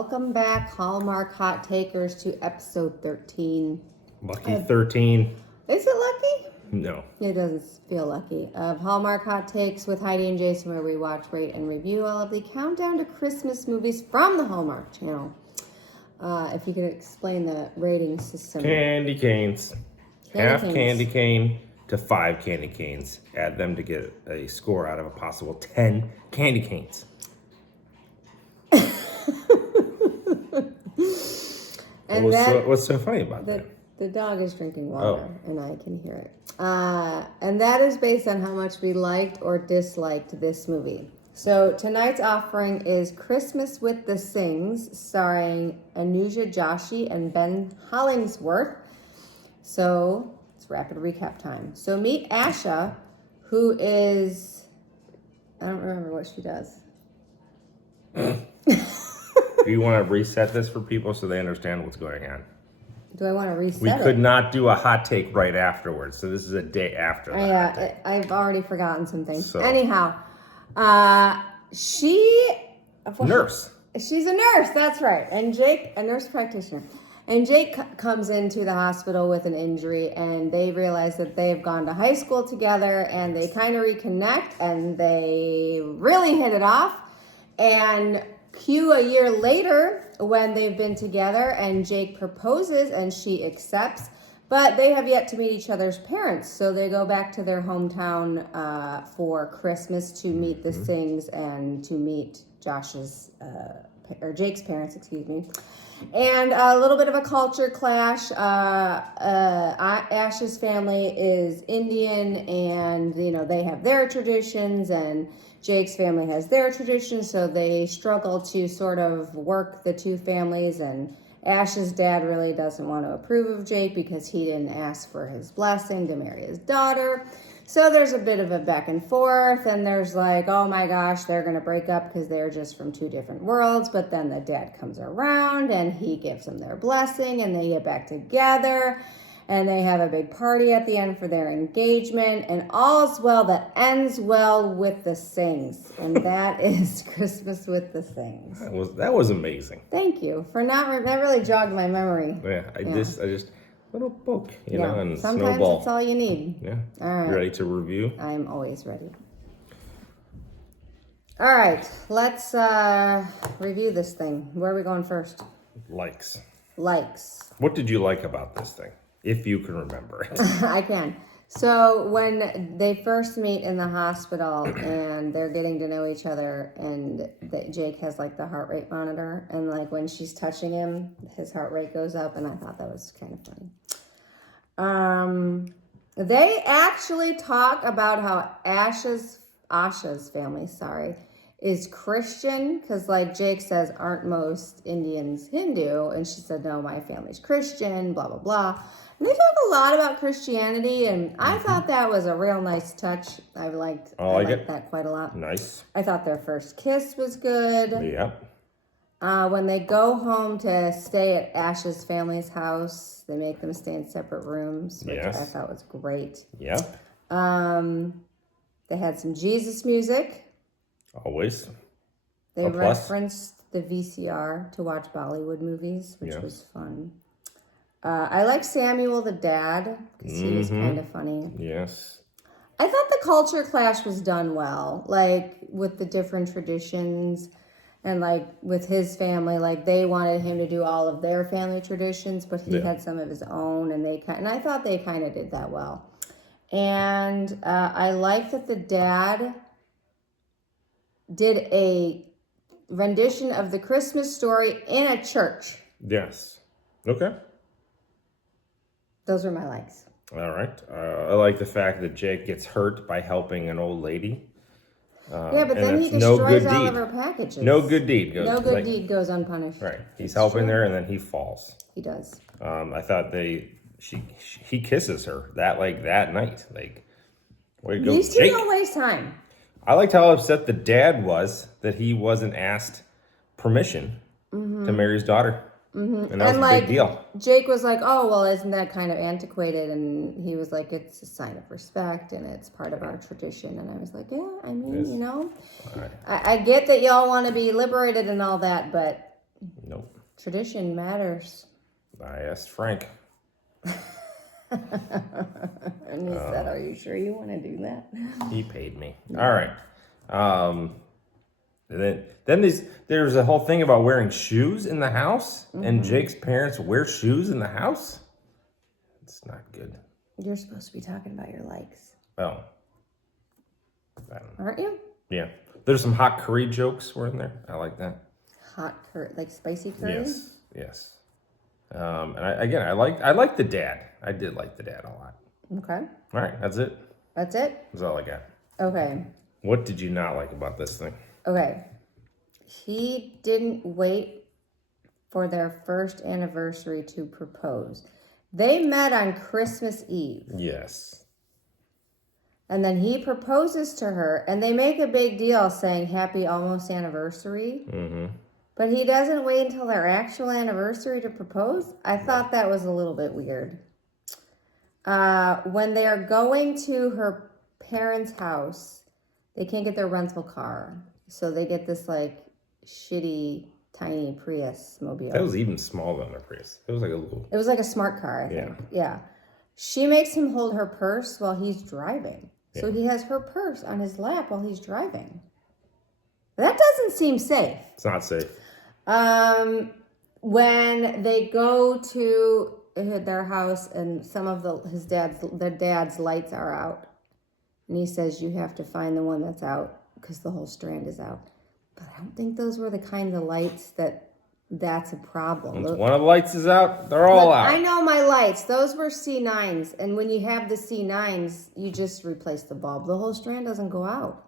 Welcome back, Hallmark Hot Takers, to episode 13. Lucky 13. Is it lucky? No. It doesn't feel lucky. Of Hallmark Hot Takes with Heidi and Jason, where we watch, rate, and review all of the countdown to Christmas movies from the Hallmark Channel. If you could explain the rating system. Candy canes. Half candy cane to 5 candy canes. Add them to get a score out of a possible 10 candy canes. And what's so funny about that? The dog is drinking water, and I can hear it. And that is based on how much we liked or disliked this movie. So tonight's offering is Christmas with the Singhs, starring Anuja, Joshi, and Ben Hollingsworth. So it's rapid recap time. So meet Asha, who is, I don't remember what she does. Do you want to reset this for people so they understand what's going on? Do I want to reset We it? could not do a hot take right afterwards, so this is a day after that. Yeah, I've already forgotten some things. So. Anyhow, Nurse. She's a nurse, that's right. And Jake, a nurse practitioner. And Jake comes into the hospital with an injury, and they realize that they've gone to high school together, and they kind of reconnect, and they really hit it off. And cue a year later when they've been together, and Jake proposes, and she accepts. But they have yet to meet each other's parents, so they go back to their hometown for Christmas to meet the Singhs and to meet Jake's parents, excuse me. And a little bit of a culture clash. Ash's family is Indian, and they have their traditions, and Jake's family has their traditions, so they struggle to sort of work the two families. And Ash's dad really doesn't want to approve of Jake because he didn't ask for his blessing to marry his daughter. So there's a bit of a back and forth, and there's like, oh my gosh, they're going to break up because they're just from two different worlds. But then the dad comes around, and he gives them their blessing, and they get back together, and they have a big party at the end for their engagement, and all's well that ends well with the Singhs. And that is Christmas with the Singhs. That was amazing. Thank you for that really jogged my memory. Yeah, I just little poke, and Sometimes snowball. that's all you need. Yeah. All right. You ready to review? I'm always ready. All right, let's review this thing. Where are we going first? Likes. What did you like about this thing, if you can remember it? I can. So when they first meet in the hospital and they're getting to know each other, and Jake has like the heart rate monitor, and like when she's touching him, his heart rate goes up, and I thought that was kind of funny. They actually talk about how Asha's family, is Christian, because like Jake says, aren't most Indians Hindu? And she said, no, my family's Christian, blah, blah, blah. And they talk a lot about Christianity, and I thought that was a real nice touch. I liked that quite a lot. Nice. I thought their first kiss was good. Yep. When they go home to stay at Ash's family's house, they make them stay in separate rooms, which I thought was great. Yep. They had some Jesus music. Always. They referenced the VCR to watch Bollywood movies, which was fun. I like Samuel the dad because he was kind of funny. Yes. I thought the culture clash was done well, like with the different traditions, and like with his family, like they wanted him to do all of their family traditions, but he had some of his own, and I thought they kind of did that well. And I like that the dad did a rendition of the Christmas story in a church. Yes. Okay. Those are my likes. All right. I like the fact that Jake gets hurt by helping an old lady. But then he destroys all of her packages. No good deed goes. Deed goes unpunished. Right. He's helping her, and then he falls. He does. I thought he kisses her that night. Like, way to go, These two Jake. don't waste time. I liked how upset the dad was that he wasn't asked permission to marry his daughter. And that was a big deal. Jake was like, oh, well, isn't that kind of antiquated? And he was like, it's a sign of respect, and it's part of our tradition. And I was like, yeah, I mean, I get that y'all want to be liberated and all that, but Nope. Tradition matters. I asked Frank. And he said, are you sure you want to do that? He paid me. All right. Then there's a whole thing about wearing shoes in the house, and Jake's parents wear shoes in the house. It's not good. You're supposed to be talking about your likes. Oh. Aren't you? Yeah. There's some hot curry jokes were in there. I like that. Hot curry, like spicy curry? Yes. And I liked the dad. I did like the dad a lot. Okay. All right, that's it. That's it? That's all I got. Okay. What did you not like about this thing? Okay. He didn't wait for their first anniversary to propose. They met on Christmas Eve. Yes. And then he proposes to her, and they make a big deal saying happy almost anniversary. Mm-hmm. But he doesn't wait until their actual anniversary to propose? I thought that was a little bit weird. When they are going to her parents' house, they can't get their rental car. So they get this, like, shitty, tiny Prius mobile. That was even smaller than a Prius. It was like a little... It was like a smart car, I think. Yeah. She makes him hold her purse while he's driving. Yeah. So he has her purse on his lap while he's driving. That doesn't seem safe. It's not safe. When they go to their house and some of their dad's lights are out, and he says you have to find the one that's out because the whole strand is out. But I don't think those were the kind of lights that's a problem. Once one of the lights is out, they're all out. I know my lights. Those were C9s, and when you have the C9s, you just replace the bulb. The whole strand doesn't go out.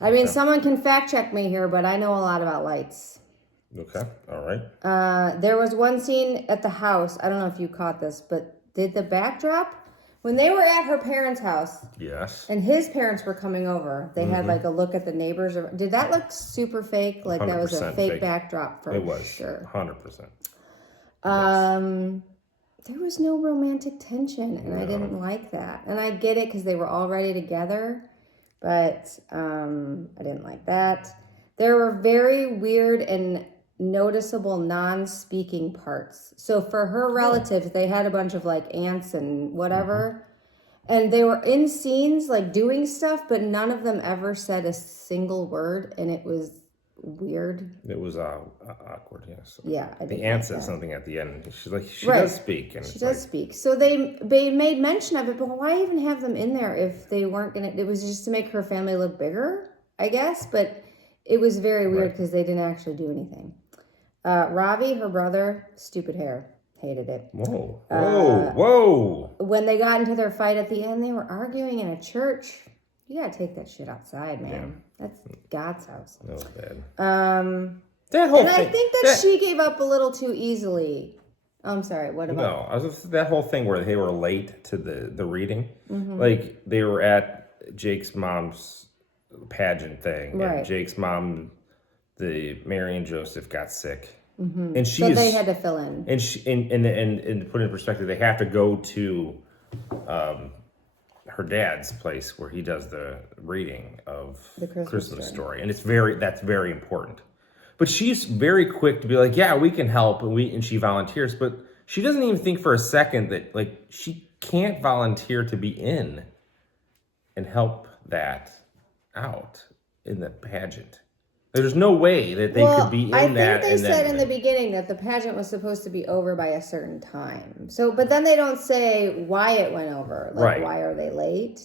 I mean, someone can fact check me here, but I know a lot about lights. Okay, all right. There was one scene at the house. I don't know if you caught this, but did the backdrop, when they were at her parents' house, yes, and his parents were coming over, they had like a look at the neighbors. Did that look super fake? Like that was a fake backdrop for it was, sure. 100%. There was no romantic tension, and I didn't like that. And I get it because they were already together. But I didn't like that. There were very weird and noticeable non-speaking parts. So for her relatives, they had a bunch of like aunts and whatever. And they were in scenes like doing stuff, but none of them ever said a single word. And it was weird. It was awkward, yes. Yeah. The aunt said something at the end. She's like, she does speak. And she does speak. So they made mention of it, but why even have them in there if they weren't going to... It was just to make her family look bigger, I guess. But it was very weird because they didn't actually do anything. Ravi, her brother, stupid hair. Hated it. Whoa. When they got into their fight at the end, they were arguing in a church. You got to take that shit outside, man. Yeah. That's God's house. That was bad. That whole thing, I think that she gave up a little too easily. I'm sorry, what about? No, that whole thing where they were late to the reading. Mm-hmm. Like, they were at Jake's mom's pageant thing. Right. And Jake's mom, the Mary and Joseph, got sick. Mm-hmm. And so they had to fill in. And and put it in perspective, they have to go to her dad's place where he does the reading of the Christmas story. And that's very important. But she's very quick to be like, yeah, we can help, and she volunteers, but she doesn't even think for a second that like she can't volunteer to be in and help that out in the pageant. There's no way that they could be in that. I think they said in the beginning that the pageant was supposed to be over by a certain time. So, but then they don't say why it went over. Like, why are they late?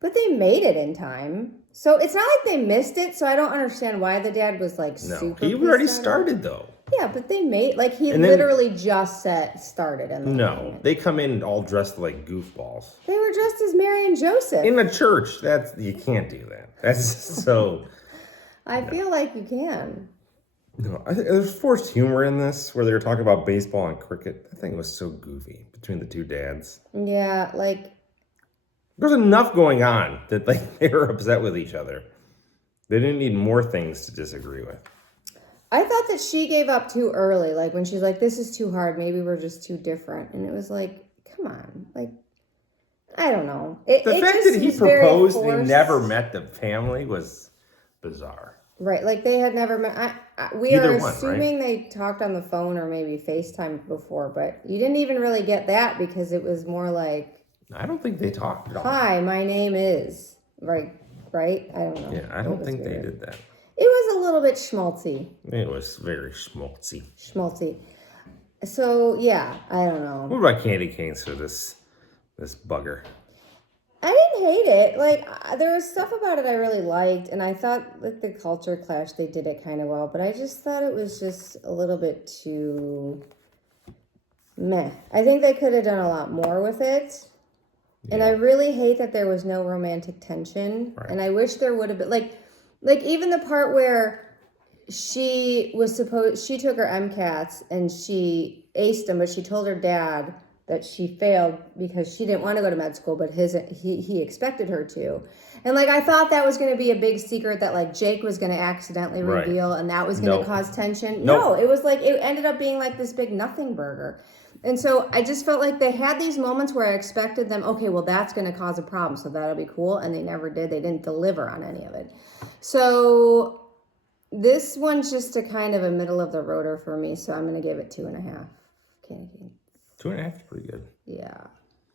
But they made it in time. So it's not like they missed it. So I don't understand why the dad was like super. He already started though. Yeah, but they made he literally just started. They come in all dressed like goofballs. They were dressed as Mary and Joseph in the church. You can't do that. That's so. I feel like you can. No, there's forced humor in this where they were talking about baseball and cricket. I think it was so goofy between the two dads. Yeah, there's enough going on that they were upset with each other. They didn't need more things to disagree with. I thought that she gave up too early. Like when she's like, "This is too hard. Maybe we're just too different." And it was like, "Come on, I don't know." The fact that he proposed and he never met the family was bizarre. Right, they had never met. we Either are one, assuming they talked on the phone or maybe FaceTime before, but you didn't even really get that because it was more like, I don't think they talked at all. "Hi, my name is," right? I don't know. Yeah, I don't think they did that. It was a little bit schmaltzy. It was very schmaltzy. So, yeah, I don't know. What about candy canes for this bugger? I didn't hate it. Like, there was stuff about it I really liked, and I thought, like, the culture clash, they did it kind of well, but I just thought it was just a little bit too meh. I think they could have done a lot more with it, and I really hate that there was no romantic tension, and I wish there would have been, like even the part where she took her MCATs, and she aced them, but she told her dad that she failed because she didn't want to go to med school, but he expected her to. And, like, I thought that was going to be a big secret that, like, Jake was going to accidentally reveal, and that was going to cause tension. No, it was like, it ended up being like this big nothing burger. And so I just felt like they had these moments where I expected them, okay, well, that's going to cause a problem, so that'll be cool. And they never did. They didn't deliver on any of it. So this one's just a kind of a middle of the roader for me, so I'm going to give it 2.5 candy canes. 2.5 is pretty good. Yeah.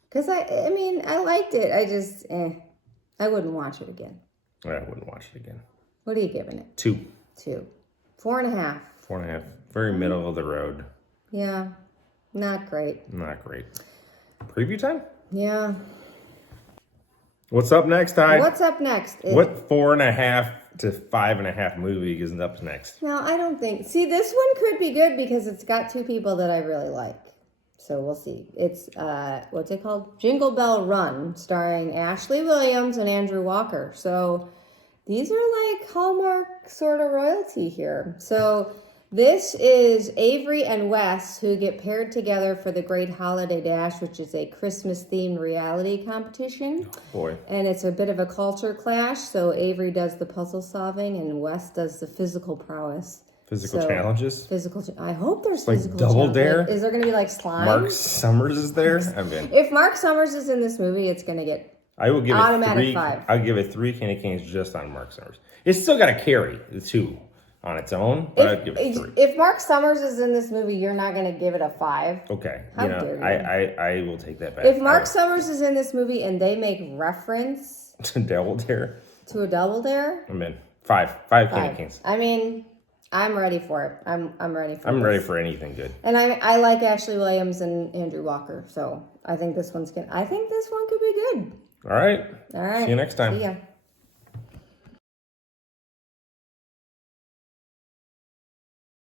Because, I mean, I liked it. I just, I wouldn't watch it again. I wouldn't watch it again. What are you giving it? 2. 4.5. 4.5. Very middle of the road. Yeah. Not great. Not great. Preview time? Yeah. What's up next, Ty? What's up next? What 4.5 to 5.5 movie is up next? No, I don't think. See, this one could be good because it's got 2 people that I really like. So we'll see. It's, what's it called? Jingle Bell Run, starring Ashley Williams and Andrew Walker. So these are like Hallmark sort of royalty here. So this is Avery and Wes, who get paired together for the Great Holiday Dash, which is a Christmas-themed reality competition. Oh, boy. And it's a bit of a culture clash. So Avery does the puzzle solving and Wes does the physical prowess. Physical challenges? I hope there's like physical double challenges. dare? Like, is there going to be like slime? Mark Summers is there? I mean, if Mark Summers is in this movie, it's going to get I will give automatic it 3. 5. I'll give it 3 candy canes just on Mark Summers. It's still got to carry the 2 on its own, but I'd give it 3. If Mark Summers is in this movie, you're not going to give it a 5. Okay. How dare you. I will take that back. If Mark Summers is in this movie and they make reference to Double Dare, to a double dare, I'm in. 5 candy canes. I mean, I'm ready for it. I'm ready for it. I'm ready for anything good. And I like Ashley Williams and Andrew Walker, so I think this one could be good. All right. All right. See you next time. See ya.